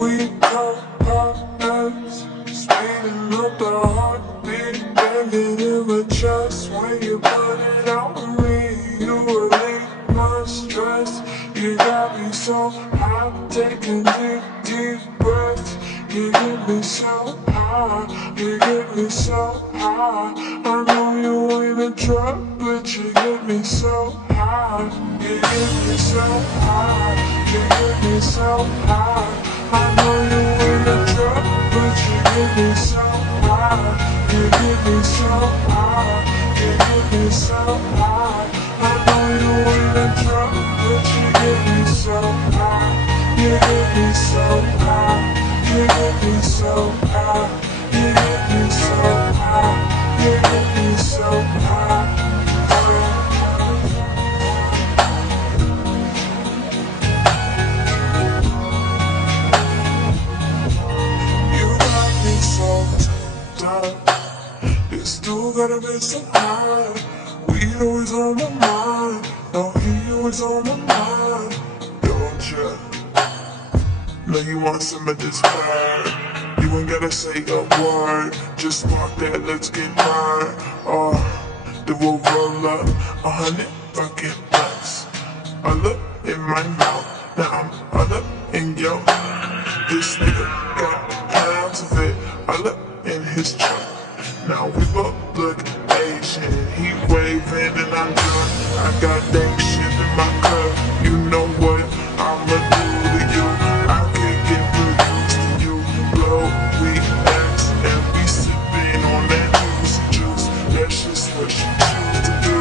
we compass, speeding up the heartbeat, banging in my chest. When you put it out on me, you relieve my stress. You got me so high, taking deep breaths. You get me so high, you get me so high. I know you ain't a drug, but you get me so high. You get me so high, you get me so high. I know you ain't a drug, but you get me so high. You get me so high, you get me so high. I know you ain't a drug, but you get me so high. You get me so high. You get me so high, you get me so high, you get me so high. You got me so done. You still gotta be so high. Weed always on my mind. No, he always on my mind. Don't you? Know you want some of this vibe. You ain't gotta say a word. Just walk that, let's get high. Then we'll roll up 100 fucking blunts. I look in my mouth, now I'm all up in your. This nigga got pounds of it. I look in his trunk. Now we both look Asian. He waving and I'm drunk. I got that shit in my cup. You know what I'ma do to you? I can't get real used to you. Blow, we X, and we sipping on that juice. That's just what you choose to do.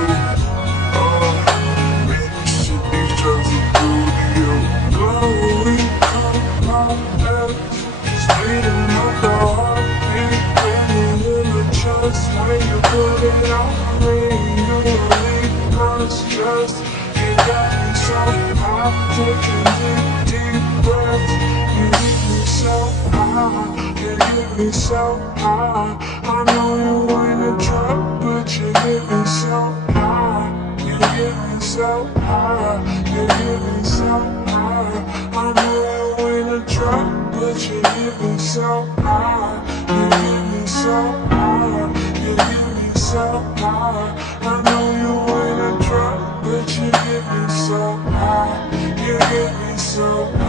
Man, this shit these drugs will do to you. Blow, we come out, speeding up the heartbeat, banging in the chest. When you put it on me, you relieve my stress. You got me so high, taking deep breaths. You get me so high, you get me so high. I know you ain't a drug, but you get me so high. You get me so high, you get me so high. I know you ain't a drug, but you get me so high. You get me so high, you get me so high. I know you ain't a drug, but you get me so high. You get me so high.